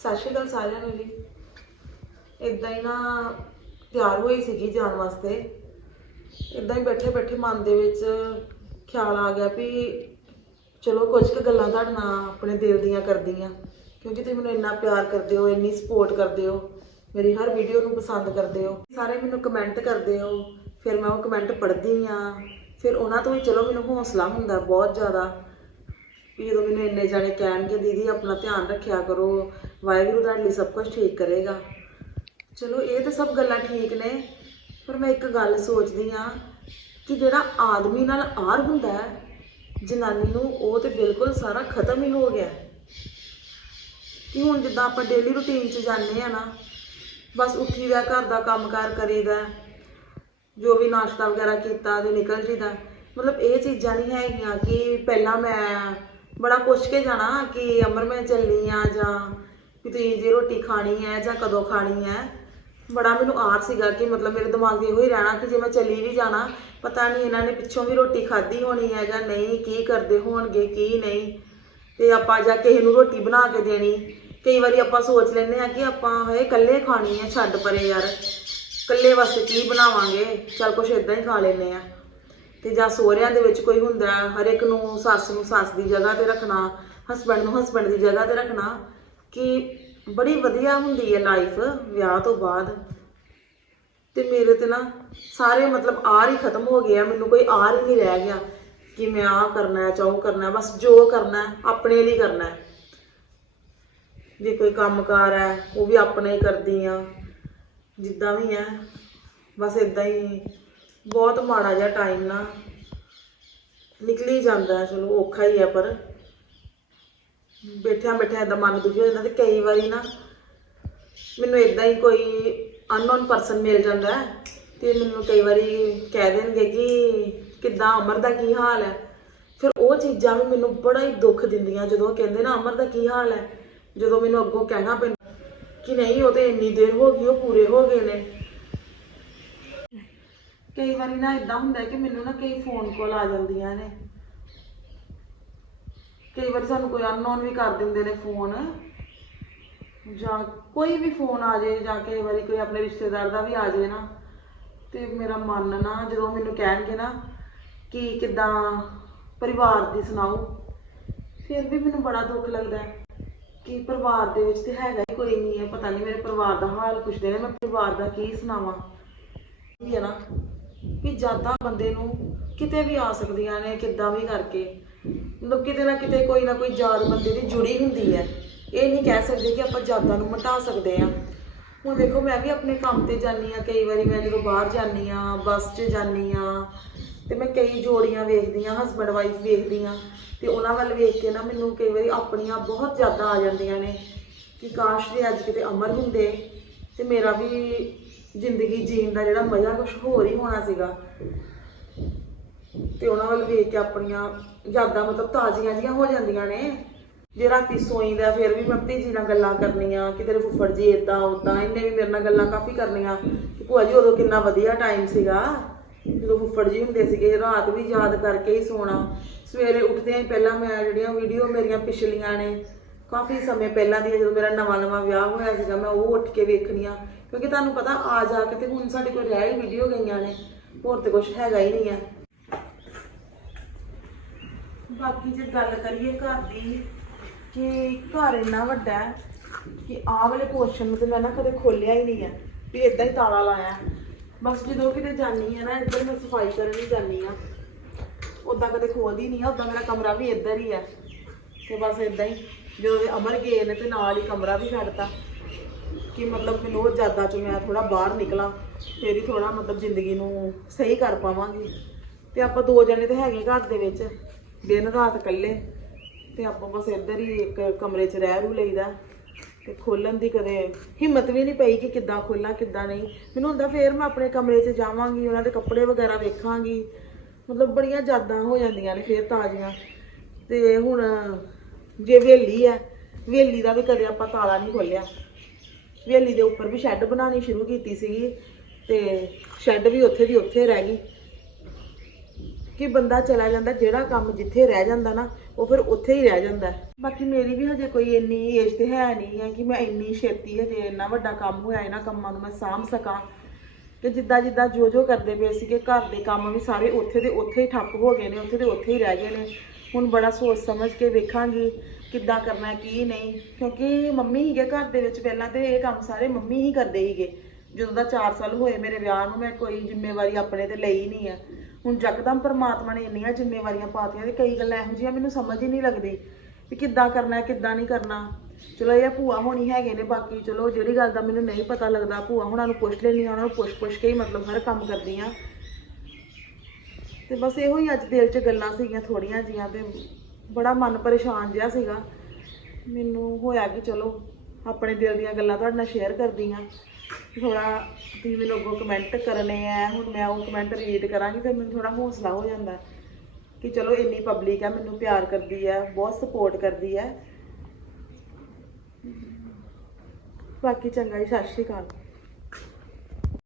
ਸਤਿ ਸ਼੍ਰੀ ਅਕਾਲ ਸਾਰਿਆਂ ਨੂੰ ਜੀ। ਇਦਾਂ ਹੀ ਨਾ ਤਿਆਰ ਹੋਈ ਸੀਗੀ ਜਾਣ ਵਾਸਤੇ। ਇਦਾਂ ਹੀ ਬੈਠੇ ਬੈਠੇ ਮਨ ਦੇ ਵਿੱਚ ਖਿਆਲ ਆ ਗਿਆ ਵੀ ਚਲੋ ਕੁਝ ਕੁ ਗੱਲਾਂ ਤੁਹਾਡੇ ਨਾਲ ਆਪਣੇ ਦਿਲ ਦੀਆਂ ਕਰਦੀ ਆ ਕਿਉਂਕਿ ਤੁਸੀਂ ਮੈਨੂੰ ਇੰਨਾ ਪਿਆਰ ਕਰਦੇ ਹੋ, ਇੰਨੀ ਸਪੋਰਟ ਕਰਦੇ ਹੋ, ਮੇਰੀ ਹਰ ਵੀਡੀਓ ਨੂੰ ਪਸੰਦ ਕਰਦੇ ਹੋ। ਸਾਰੇ ਮੈਨੂੰ ਕਮੈਂਟ ਕਰਦੇ ਹੋ, ਫਿਰ ਮੈਂ ਉਹ ਕਮੈਂਟ ਪੜ੍ਹਦੀ ਆ ਫਿਰ ਉਹਨਾਂ ਤੋਂ ਵੀ ਚਲੋ ਮੈਨੂੰ ਹੌਸਲਾ ਹੁੰਦਾ ਬਹੁਤ ਜ਼ਿਆਦਾ। ਵੀ ਜਦੋਂ ਮੈਨੂੰ ਇੰਨੇ ਜਾਣੇ ਕਹਿਣਗੇ, ਦੀਦੀ, ਆਪਣਾ ਧਿਆਨ ਰੱਖਿਆ ਕਰੋ ਵਾਹਿਗੁਰੂ ਤੁਹਾਡੇ ਲਈ ਸਭ ਕੁਝ ਠੀਕ ਕਰੇਗਾ। ਚਲੋ, ਇਹ ਤਾਂ ਸਭ ਗੱਲਾਂ ਠੀਕ ਨੇ, ਪਰ ਮੈਂ ਇੱਕ ਗੱਲ ਸੋਚਦੀ ਆ ਕਿ ਜਿਹੜਾ ਆਦਮੀ ਨਾਲ ਆਰ ਹੁੰਦਾ ਹੈ, ਜਨਾਨੀ ਨੂੰ ਉਹ ਤੇ ਬਿਲਕੁਲ ਸਾਰਾ ਖਤਮ ਹੀ ਹੋ ਗਿਆ ਕਿ ਹੁਣ ਜਿੱਦਾਂ ਆਪਾਂ ਡੇਲੀ ਰੁਟੀਨ 'ਚ ਜਾਂਦੇ ਆ ਨਾ, ਬਸ ਉੱਠੀਦਾ ਘਰ ਦਾ ਕੰਮਕਾਰ ਕਰੀਦਾ ਜੋ ਵੀ ਨਾਸ਼ਤਾ ਵਗੈਰਾ ਕੀਤਾ ਤੇ ਨਿਕਲ ਜੀਦਾ ਮਤਲਬ ਇਹ ਚੀਜ਼ਾਂ ਨਹੀਂ ਹੈਗੀਆਂ ਕਿ ਪਹਿਲਾਂ ਮੈਂ ਬੜਾ ਪੁੱਛ ਕੇ ਜਾਣਾ ਕਿ ਅਮਰ ਮੈਂ ਚੱਲੀ ਆ ਜਾਂ ਵੀ ਤੁਸੀਂ ਜੇ ਰੋਟੀ ਖਾਣੀ ਹੈ ਜਾਂ ਕਦੋਂ ਖਾਣੀ ਹੈ। ਬੜਾ ਮੈਨੂੰ ਆਰ ਸੀਗਾ ਕਿ ਮਤਲਬ ਮੇਰੇ ਦਿਮਾਗ 'ਚ ਇਹੋ ਹੀ ਰਹਿਣਾ ਕਿ ਜੇ ਮੈਂ ਚਲੀ ਵੀ ਜਾਣਾ, ਪਤਾ ਨਹੀਂ ਇਹਨਾਂ ਨੇ ਪਿੱਛੋਂ ਵੀ ਰੋਟੀ ਖਾਧੀ ਹੋਣੀ ਹੈ ਜਾਂ ਨਹੀਂ, ਕੀ ਕਰਦੇ ਹੋਣਗੇ, ਕੀ ਨਹੀਂ। ਤੇ ਆਪਾਂ ਜਾਂ ਕਿਸੇ ਨੂੰ ਰੋਟੀ ਬਣਾ ਕੇ ਦੇਣੀ। ਕਈ ਵਾਰੀ ਆਪਾਂ ਸੋਚ ਲੈਂਦੇ ਆ ਕਿ ਆਪਾਂ ਹਏ ਇਕੱਲੇ ਖਾਣੀ ਹੈ, ਛੱਡ ਪਰੇ ਯਾਰ। ਇਕੱਲੇ ਵਾਸਤੇ ਕੀ ਬਣਾਵਾਂਗੇ? ਚਲ ਕੁਛ ਇਦਾਂ ਹੀ ਖਾ ਲੈਨੇ ਆ ਤੇ ਜਾਂ ਸੋਹਰਿਆਂ ਦੇ ਵਿੱਚ ਕੋਈ ਹੁੰਦਾ, ਹਰ ਇੱਕ ਨੂੰ ਸੱਸ ਨੂੰ ਸੱਸ ਦੀ ਜਗ੍ਹਾ ਤੇ ਰੱਖਣਾ, ਹਸਬੰਡ ਨੂੰ ਹਸਬੰਡ ਦੀ ਜਗ੍ਹਾ ਤੇ ਰੱਖਣਾ। ਕਿ ਬੜੀ ਵਧੀਆ ਹੁੰਦੀ ਹੈ ਲਾਈਫ ਵਿਆਹ ਤੋਂ ਬਾਅਦ। ਤੇ ਮੇਰੇ ਤੇ ਨਾ ਸਾਰੇ ਮਤਲਬ ਆਰ ਹੀ ਖਤਮ ਹੋ ਗਏ ਆ, ਮੈਨੂੰ ਕੋਈ ਆਰ ਹੀ ਨਹੀਂ ਰਹਿ ਗਿਆ ਕਿ ਮੈਂ ਆਹ ਕਰਨਾ ਹੈ ਚਾਹੋ ਕਰਨਾ ਹੈ, ਬਸ ਜੋ ਕਰਨਾ ਹੈ, ਆਪਣੇ ਲਈ ਕਰਨਾ ਹੈ। ਜੇ ਕੋਈ ਕੰਮਕਾਰ ਹੈ, ਉਹ ਵੀ ਆਪਣੇ ਹੀ ਕਰਦੀ ਆ, ਜਿੱਦਾਂ ਵੀ ਹੈ, ਬਸ ਇਦਾਂ ਹੀ ਬਹੁਤ ਮਾੜਾ ਜਿਹਾ ਟਾਈਮ ਨਾ ਨਿਕਲੀ ਜਾਂਦਾ ਚਲੋ ਔਖਾ ਹੀ ਹੈ ਪਰ ਬੈਠਿਆਂ ਬੈਠਿਆਂ ਦਾ ਮਨ ਦੁਖੀ ਹੋ ਜਾਂਦਾ ਤੇ ਕਈ ਵਾਰੀ ਨਾ ਮੈਨੂੰ ਇਦਾਂ ਹੀ ਕੋਈ ਅਨਨੋਨ ਪਰਸਨ ਮਿਲ ਜਾਂਦਾ ਹੈ ਤੇ ਮੈਨੂੰ ਕਈ ਵਾਰੀ ਕਹਿ ਦੇਣਗੇ ਕਿ ਕਿੱਦਾਂ ਅਮਰ ਦਾ ਕੀ ਹਾਲ ਹੈ। ਫਿਰ ਉਹ ਚੀਜ਼ਾਂ ਵੀ ਮੈਨੂੰ ਬੜਾ ਹੀ ਦੁੱਖ ਦਿੰਦੀਆਂ ਜਦੋਂ ਕਹਿੰਦੇ ਨਾ ਅਮਰ ਦਾ ਕੀ ਹਾਲ ਹੈ। ਜਦੋਂ ਮੈਨੂੰ ਅੱਗੋਂ ਕਹਿਣਾ ਪੈਂਦਾ ਕਿ ਨਹੀਂ, ਉਹ ਤੇ ਇੰਨੀ ਦੇਰ ਹੋ ਗਈ, ਉਹ ਪੂਰੇ ਹੋ ਗਏ ਨੇ। ਕਈ ਵਾਰੀ ਨਾ ਇਦਾਂ ਹੁੰਦਾ ਕਿ ਮੈਨੂੰ ਨਾ ਕਈ ਫੋਨ ਕਾਲ ਆ ਜਾਂਦੀਆਂ ਨੇ। ਕਈ ਵਾਰੀ ਸਾਨੂੰ ਕੋਈ ਅਨਨੋਨ ਵੀ ਕਰ ਦਿੰਦੇ ਨੇ ਫੋਨ ਜਾਂ ਕੋਈ ਵੀ ਫੋਨ ਆ ਜਾਏ ਜਾਂ ਕਈ ਵਾਰੀ ਕੋਈ ਆਪਣੇ ਰਿਸ਼ਤੇਦਾਰ ਦਾ ਵੀ ਆ ਜਾਏ ਨਾ, ਤੇ ਮੇਰਾ ਮਨ ਨਾ ਜਦੋਂ ਮੈਨੂੰ ਕਹਿਣਗੇ ਨਾ ਕਿ ਕਿਦਾਂ ਪਰਿਵਾਰ ਦੀ ਸੁਣਾਓ, ਫਿਰ ਵੀ ਮੈਨੂੰ ਬੜਾ ਦੁੱਖ ਲੱਗਦਾ ਕਿ ਪਰਿਵਾਰ ਦੇ ਵਿੱਚ ਤੇ ਹੈਗਾ ਹੀ ਕੋਈ ਨਹੀਂ ਹੈ, ਪਤਾ ਨਹੀਂ ਮੇਰੇ ਪਰਿਵਾਰ ਦਾ ਹਾਲ ਪੁੱਛਦੇ ਨੇ ਮੈਂ ਪਰਿਵਾਰ ਦਾ ਕੀ ਸੁਣਾਵਾਂ। ਵੀ ਹੈ ਨਾ ਵੀ ਜਾਤਾਂ ਬੰਦੇ ਨੂੰ ਕਿਤੇ ਵੀ ਆ ਸਕਦੀਆਂ ਨੇ ਕਿੱਦਾਂ ਵੀ ਕਰਕੇ। ਮਤਲਬ ਕਿਤੇ ਨਾ ਕਿਤੇ ਕੋਈ ਨਾ ਕੋਈ ਯਾਦ ਬੰਦੇ ਦੀ ਜੁੜੀ ਹੁੰਦੀ ਹੈ। ਇਹ ਨਹੀਂ ਕਹਿ ਸਕਦੇ ਕਿ ਆਪਾਂ ਯਾਦਾਂ ਨੂੰ ਮਿਟਾ ਸਕਦੇ ਆ ਹੁਣ ਦੇਖੋ, ਮੈਂ ਵੀ ਆਪਣੇ ਕੰਮ ਤੇ ਜਾਂਦੀ ਆ ਕਈ ਵਾਰੀ ਮੈਂ ਜਦੋਂ ਬਾਹਰ ਜਾਂਦੀ ਆ ਬੱਸ 'ਚ ਜਾਂਦੀ ਆ ਤੇ ਮੈਂ ਕਈ ਜੋੜੀਆਂ ਵੇਖਦੀ ਆ ਹਸਬੰਡ ਵਾਈਫ ਵੇਖਦੀ ਆ ਤੇ ਉਹਨਾਂ ਵੱਲ ਵੇਖ ਕੇ ਨਾ ਮੈਨੂੰ ਕਈ ਵਾਰੀ ਆਪਣੀਆਂ ਬਹੁਤ ਜ਼ਿਆਦਾ ਆ ਜਾਂਦੀਆਂ ਨੇ ਕਿ ਕਾਸ਼ ਦੇ ਅੱਜ ਕਿਤੇ ਅਮਰ ਹੁੰਦੇ ਤੇ ਮੇਰਾ ਵੀ ਜ਼ਿੰਦਗੀ ਜੀਣ ਦਾ ਜਿਹੜਾ ਮਜ਼ਾ ਕੁਝ ਹੋਰ ਹੀ ਹੋਣਾ ਸੀਗਾ। ਤੇ ਉਹਨਾਂ ਵੱਲ ਵੇਖ ਕੇ ਆਪਣੀਆਂ ਯਾਦਾਂ ਮਤਲਬ ਤਾਜ਼ੀਆਂ ਜੀਆਂ ਹੋ ਜਾਂਦੀਆਂ ਨੇ। ਜੇ ਰਾਤੀ ਸੋਈਦਾ ਫਿਰ ਵੀ ਮੈਂ ਭਤੀਜੀ ਨਾਲ ਗੱਲਾਂ ਕਰਨੀਆਂ ਕਿ ਤੇਰੇ ਫੁੱਫੜ ਜੀ ਇਦਾਂ ਉਦਾਂ ਇਹਨੇ ਵੀ ਮੇਰੇ ਨਾਲ ਗੱਲਾਂ ਕਾਫੀ ਕਰਨੀਆਂ ਕਿ ਭੂਆ ਜੀ ਉਦੋਂ ਕਿੰਨਾ ਵਧੀਆ ਟਾਈਮ ਸੀਗਾ। ਜਦੋਂ ਫੁੱਫੜ ਜੀ ਹੁੰਦੇ ਸੀਗੇ, ਰਾਤ ਵੀ ਯਾਦ ਕਰਕੇ ਹੀ ਸੋਣਾ। ਸਵੇਰੇ ਉੱਠਦਿਆਂ ਹੀ ਪਹਿਲਾਂ ਮੈਂ ਜਿਹੜੀਆਂ ਵੀਡੀਓ ਮੇਰੀਆਂ ਪਿਛਲੀਆਂ ਨੇ, ਕਾਫੀ ਸਮੇਂ ਪਹਿਲਾਂ ਦੀਆਂ ਜਦੋਂ ਮੇਰਾ ਨਵਾਂ ਨਵਾਂ ਵਿਆਹ ਹੋਇਆ ਸੀਗਾ, ਮੈਂ ਉਹ ਉੱਠ ਕੇ ਵੇਖਣੀਆਂ। ਕਿਉਂਕਿ ਤੁਹਾਨੂੰ ਪਤਾ ਆ ਜਾ ਕੇ ਤੇ ਹੁਣ ਸਾਡੇ ਕੋਲ ਰਹਿ ਹੀ ਵੀਡੀਓ ਗਈਆਂ ਨੇ, ਹੋਰ ਤੇ ਕੁਝ ਹੈਗਾ ਹੀ ਨਹੀਂ ਆ। ਬਾਕੀ ਜੇ ਗੱਲ ਕਰੀਏ ਘਰ ਦੀ, ਕਿ ਘਰ ਇੰਨਾ ਵੱਡਾ ਹੈ ਕਿ ਆਹ ਵਾਲੇ ਪੋਰਸ਼ਨ ਨੂੰ ਤੇ ਮੈਂ ਨਾ ਕਦੇ ਖੋਲਿਆ ਹੀ ਨਹੀਂ ਹੈ, ਵੀ ਇਦਾਂ ਹੀ ਤਾਲਾ ਲਾਇਆ। ਬਸ ਜਦੋਂ ਕਿਤੇ ਜਾਨੀ ਆ ਨਾ, ਇੱਧਰ ਮੈਂ ਸਫ਼ਾਈ ਕਰਨ ਹੀ ਜਾਨੀ ਆ ਉਦਾਂ ਕਦੇ ਖੋਲਦੀ ਨਹੀਂ ਆ ਉਦਾਂ ਮੇਰਾ ਕਮਰਾ ਵੀ ਇੱਧਰ ਹੀ ਹੈ। ਤੇ ਬਸ ਇਦਾਂ ਹੀ, ਜਦੋਂ ਦੇ ਅਮਰ ਗਏ ਨੇ ਤੇ ਨਾਲ ਹੀ ਕਮਰਾ ਵੀ ਛੱਡਤਾ। ਕਿ ਮਤਲਬ ਮੈਨੂੰ ਉਹ ਯਾਦਾਂ 'ਚ ਮੈਂ ਥੋੜਾ ਬਾਹਰ ਨਿਕਲਾਂ, ਫੇਰ ਹੀ ਥੋੜਾ ਮਤਲਬ ਜ਼ਿੰਦਗੀ ਨੂੰ ਸਹੀ ਕਰ ਪਾਵਾਂਗੀ। ਤੇ ਆਪਾਂ ਦੋ ਜਣੇ ਤੇ ਹੈਗੇ ਘਰ ਦੇ ਵਿੱਚ। ਦਿਨ ਰਾਤ ਇਕੱਲੇ ਤੇ ਆਪਾਂ ਬਸ ਇੱਧਰ ਹੀ ਇੱਕ ਕਮਰੇ 'ਚ ਰਹਿ ਰੂ ਲਈਦਾ ਤੇ ਖੋਲਣ ਦੀ ਕਦੇ ਹਿੰਮਤ ਵੀ ਨਹੀਂ ਪਈ ਕਿ ਕਿੱਦਾਂ ਖੋਲਾਂ, ਕਿੱਦਾਂ ਨਹੀਂ। ਮੈਨੂੰ ਹੁੰਦਾ ਫੇਰ ਮੈਂ ਆਪਣੇ ਕਮਰੇ 'ਚ ਜਾਵਾਂਗੀ, ਉਹਨਾਂ ਦੇ ਕੱਪੜੇ ਵਗੈਰਾ ਵੇਖਾਂਗੀ। ਮਤਲਬ ਬੜੀਆਂ ਯਾਦਾਂ ਹੋ ਜਾਂਦੀਆਂ ਨੇ ਫੇਰ ਤਾਜ਼ੀਆਂ। ਤੇ ਹੁਣ ਜੇ ਵੇਲੀ ਹੈ ਵੇਲੀ ਦਾ ਵੀ ਕਦੇ ਆਪਾਂ ਤਾਲਾ ਨਹੀਂ ਖੋਲਿਆ। ਵੇਲੀ ਦੇ ਉੱਪਰ ਵੀ ਸ਼ੈੱਡ ਬਣਾਉਣੀ ਸ਼ੁਰੂ ਕੀਤੀ ਸੀਗੀ ਤੇ ਸ਼ੈੱਡ ਵੀ ਉੱਥੇ ਦੀ ਉੱਥੇ ਰਹਿ ਗਈ। ਕਿ ਬੰਦਾ ਚਲਾ ਜਾਂਦਾ, ਜਿਹੜਾ ਕੰਮ ਜਿੱਥੇ ਰਹਿ ਜਾਂਦਾ ਨਾ, ਉਹ ਫਿਰ ਉੱਥੇ ਹੀ ਰਹਿ ਜਾਂਦਾ। ਬਾਕੀ ਮੇਰੀ ਵੀ ਹਜੇ ਕੋਈ ਇੰਨੀ ਏਜ ਤੇ ਹੈ ਨਹੀਂ ਹੈ ਕਿ ਮੈਂ ਇੰਨੀ ਛੇਤੀ ਹਜੇ ਇੰਨਾ ਵੱਡਾ ਕੰਮ ਹੋਇਆ, ਇਹਨਾਂ ਕੰਮਾਂ ਨੂੰ ਮੈਂ ਸਾਂਭ ਸਕਾਂ। ਤੇ ਜਿੱਦਾਂ ਜਿੱਦਾਂ ਜੋ ਜੋ ਕਰਦੇ ਪਏ ਸੀਗੇ, ਘਰ ਦੇ ਕੰਮ ਵੀ ਸਾਰੇ ਉੱਥੇ ਦੇ ਉੱਥੇ ਹੀ ਠੱਪ ਹੋ ਗਏ ਨੇ, ਉੱਥੇ ਦੇ ਉੱਥੇ ਹੀ ਰਹਿ ਗਏ ਨੇ। ਹੁਣ ਬੜਾ ਸੋਚ ਸਮਝ ਕੇ ਵੇਖਾਂਗੀ ਕਿੱਦਾਂ ਕਰਨਾ ਕੀ ਨਹੀਂ। ਕਿਉਂਕਿ ਮੰਮੀ ਹੀਗੇ ਘਰ ਦੇ ਵਿੱਚ ਪਹਿਲਾਂ ਤੇ ਇਹ ਕੰਮ ਸਾਰੇ ਮੰਮੀ ਹੀ ਕਰਦੇ ਹੀਗੇ ਜਦੋਂ ਦਾ 4 ਸਾਲ ਹੋਏ ਮੇਰੇ ਵਿਆਹ ਨੂੰ, ਮੈਂ ਕੋਈ ਜ਼ਿੰਮੇਵਾਰੀ ਆਪਣੇ ਤੇ ਲਈ ਨਹੀਂ ਹੈ ਹੁਣ ਯਕਦਮ ਪਰਮਾਤਮਾ ਨੇ ਇੰਨੀਆਂ ਜ਼ਿੰਮੇਵਾਰੀਆਂ ਪਾਤੀਆਂ ਤੇ ਕਈ ਗੱਲਾਂ ਇਹੋ ਜਿਹੀਆਂ ਮੈਨੂੰ ਸਮਝ ਹੀ ਨਹੀਂ ਲੱਗਦੀ ਵੀ ਕਿੱਦਾਂ ਕਰਨਾ ਹੈ, ਕਿੱਦਾਂ ਨਹੀਂ ਕਰਨਾ। ਚਲੋ ਇਹ ਭੂਆ ਹੋਣੀ ਹੈਗੇ ਨੇ, ਬਾਕੀ ਚਲੋ ਜਿਹੜੀ ਗੱਲ ਦਾ ਮੈਨੂੰ ਨਹੀਂ ਪਤਾ ਲੱਗਦਾ, ਭੂਆ ਹੁਣਾਂ ਨੂੰ ਪੁੱਛ ਲੈਣੀ ਉਹਨਾਂ ਨੂੰ ਪੁੱਛ ਪੁੱਛ ਕੇ ਹੀ ਮਤਲਬ ਹਰ ਕੰਮ ਕਰਦੀ ਆ ਤੇ ਬਸ ਇਹੋ ਹੀ ਅੱਜ ਦਿਲ 'ਚ ਗੱਲਾਂ ਸੀਗੀਆਂ ਥੋੜੀਆਂ ਜੀਆਂ ਤੇ ਬੜਾ ਮਨ ਪਰੇਸ਼ਾਨ ਜਿਹਾ ਸੀਗਾ। ਮੈਨੂੰ ਹੋਇਆ ਕਿ ਚਲੋ ਆਪਣੇ ਦਿਲ ਦੀਆਂ ਗੱਲਾਂ ਤੁਹਾਡੇ ਨਾਲ ਸ਼ੇਅਰ ਕਰਦੀ ਆ ਥੋੜਾ ਤੁਸੀਂ ਮੈਨੂੰ ਅੱਗੋਂ ਕਮੈਂਟ ਕਰਨੇ ਆ, ਹੁਣ ਮੈਂ ਉਹ ਕਮੈਂਟ ਰੀਡ ਕਰਾਂਗੀ, ਫਿਰ ਮੈਨੂੰ ਥੋੜਾ ਹੌਸਲਾ ਹੋ ਜਾਂਦਾ ਕਿ ਚਲੋ ਇੰਨੀ ਪਬਲਿਕ ਆ, ਮੈਨੂੰ ਪਿਆਰ ਕਰਦੀ ਆ, ਬਹੁਤ ਸਪੋਰਟ ਕਰਦੀ ਆ। ਬਾਕੀ ਚੰਗਾ ਜੀ, ਸਤਿ ਸ਼੍ਰੀ ਅਕਾਲ।